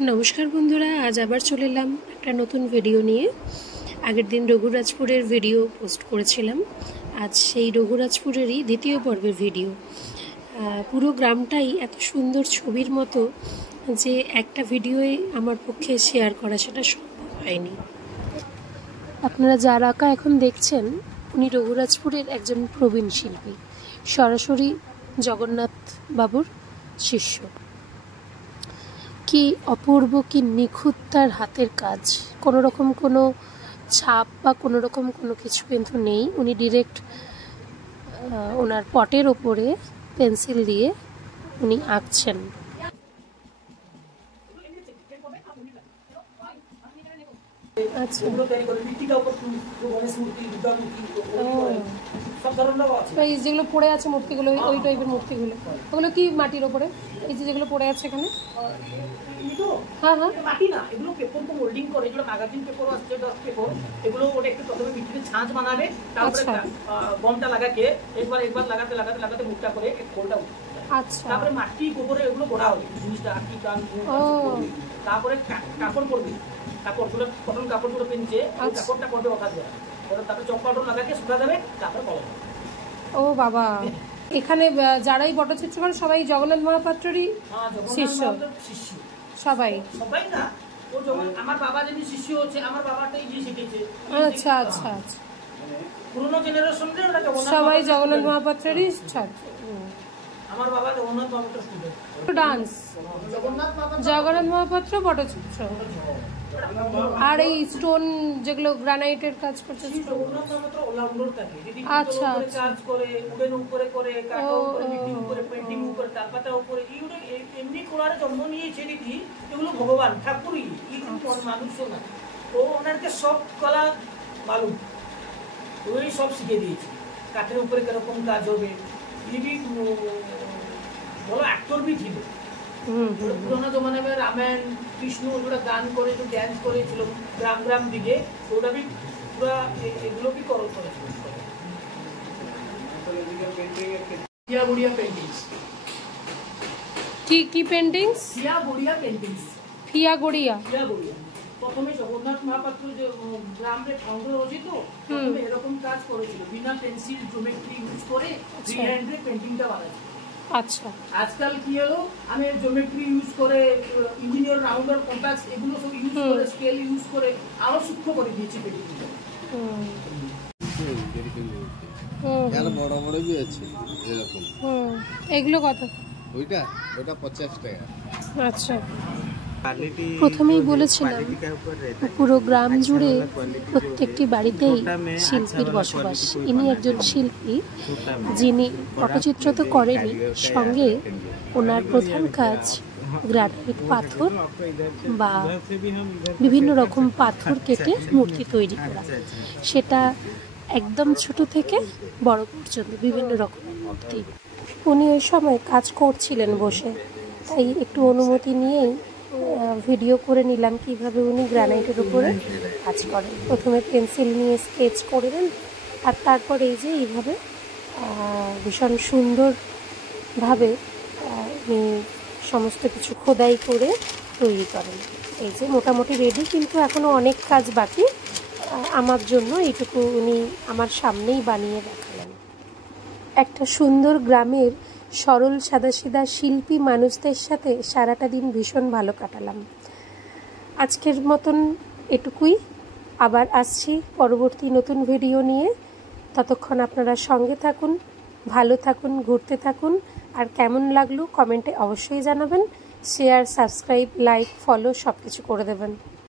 नमस्कार बंधुरा आज आबार चले एलाम एक नतून भिडियो निये। आगेर दिन रघुराजपुरेर भिडियो पोस्ट करेछिलाम, आज सेई रघुराजपुरेरई द्वितीय पर्वेर भिडियो। पुरो ग्रामटाई एत सुंदर छबिर मतो जे एकटा भिडियोए आमार पक्षे शेयर करा सेटा सम्भव हयनि। आपनारा जार आँका एखन देखछेन उनि रघुराजपुरेर एकजन प्रवीण शिल्पी, सरासरि जगन्नाथ बाबुर शिष्य। कि अपूर्व कि निखुत तार हाथेर काज, कोनो रकम कोनो छाप बा कोनो रकम कोनो किछु किन्तु नेই। उनी डिरेक्ट ओनार पटेर ओपरे पेंसिल दिए उनी आँकছেন। আচ্ছা এই যেগুলো পড়ে আছে মূর্তিগুলো ওই টাইপের মূর্তিগুলো ওগুলো কি মাটির উপরে এই যে যেগুলো পড়ে আছে এখানে হ্যাঁ হ্যাঁ মাটি না এগুলো পেপার কো মোল্ডিং করে যেগুলো ম্যাগাজিন পেপার আছে ডস্ট পেপার এগুলো ওটা একটু প্রথমে ভিতরে ছাঁচ বানাবে তারপরে গমটা লাগাকে একবার লাগাতে লাগাতে লাগাতে মুখটা করে এক কোলটা আচ্ছা তারপরে মাটি গোবরে এগুলো গোড়া হবে জিনিসটা আটি কান তারপরে কাপড় পরবে কাপড়গুলো কটন কাপড়গুলো পেনছে কাপড়টা পরবে ওটা দেয়া ওটা তারপরে চকপাউডার লাগাকে শুকা দেবে তারপরে কলম। ও বাবা এখানে যারাই পটচিত্র করে সবাই জগন্নাথ মহাপাত্রেরই শিষ্য সবাই সবাই না ও যখন আমার বাবা যিনি শিষ্য হচ্ছে আমার বাবাটাই যে শিখেছে। আচ্ছা আচ্ছা আচ্ছা পুরনো জেনারেশনে ওরা জগন্নাথ সবাই জগন্নাথ মহাপাত্রেরই ছাত্র। আমার বাবা জগন্নাথ মহাপাত্র স্টুডেন্ট ডান্স জগন্নাথ মহাপাত্র পটচিত্র আর এই স্টোন যেগুলো গ্রানাইটের কাজ করছে জগন্নাথ মহাপাত্র অলরাউন্ডার থাকে দিদি আচ্ছা কাজ করে উডেন উপরে করে কাটা উপরে মিটি উপরে পেন্টিং উপরে তালপাতা উপরে এইগুলো এমনি করার জন্ম নিয়েছে দিদি এগুলো ভগবান ঠাকুরই কিন্তু মানুষ না তো ওনারকে সব কলা মালুম ওই সব শিখিয়ে দিয়েছে কাঠের উপরে কিরকম কাজ হবে দিদি বলো অ্যাক্টর भी ছিল পুরোনো জমানায় রামায়ণ কৃষ্ণ ওটা গান করে তো ড্যান্স করেছিল গ্রাম গ্রাম দিকে ওটা भी পুরো এগুলো भी করেছিল। ফিয়া বুড়িয়া পেইন্টিংস কি পেইন্টিংস ফিয়া বুড়িয়া পেইন্টিংস ফিয়া গড়িয়া প্রথমে জগন্নাথ মহাপাত্র যে গ্রামে ঠাকুর রচিত প্রথমে এরকম কাজ করেছিল বিনা পেন্সিল জিওমেট্রি ইউজ করে ফ্রি হ্যান্ডে পেইন্টিংটা বানাইছিল। আচ্ছা আজকাল কি হলো আমি জিওমেট্রি ইউজ করে ইঞ্জিনিয়ার রাউন্ডার কম্পাস এগুলো সব ইউজ করে স্কেল ইউজ করে আরো সূক্ষ্ম করে দিয়েছি পেইন্টিংটা। এর বড় বড় भी আছে এরকম এগুলো কত ওইটা 50 টাকা। আচ্ছা প্রথমেই বলেছিলাম পুরো গ্রাম জুড়ে প্রত্যেকটি বাড়িতেই শিল্পীর বসবাস। ইনি একজন শিল্পী যিনি পটচিত্র তো করেনি, সঙ্গে ওনার প্রধান কাজ গ্রানাইট পাথর বা বিভিন্ন রকম পাথর কেটে মূর্তি তৈরি করা, সেটা একদম ছোট থেকে বড় পর্যন্ত বিভিন্ন রকমের মূর্তি। উনি ওই সময় কাজ করছিলেন বসে, তাই একটু অনুমতি নিয়েই ভিডিও করে নিলাম কিভাবে উনি গ্রানাইটের উপরে কাজ করেন। প্রথমে পেন্সিল নিয়ে স্কেচ করে দেন আর তারপর এই যে এইভাবে ভীষণ সুন্দরভাবে উনি সমস্ত কিছু খোদাই করে তৈরি করেন। এই যে মোটামুটি রেডি, কিন্তু এখনও অনেক কাজ বাকি। আমার জন্য এইটুকু উনি আমার সামনেই বানিয়ে দেখালেন। একটা সুন্দর গ্রামের সরল সাদাসিধা শিল্পী মানুষদের সাথে সারাটা দিন ভীষণ ভালো কাটালাম। আজকের মতন এটুকুই, আবার আসছি পরবর্তী নতুন ভিডিও নিয়ে। ততক্ষণ আপনারা সঙ্গে থাকুন, ভালো থাকুন, ঘুরতে থাকুন। আর কেমন লাগলো কমেন্টে অবশ্যই জানাবেন। শেয়ার, সাবস্ক্রাইব, লাইক, ফলো সব কিছু করে দেবেন।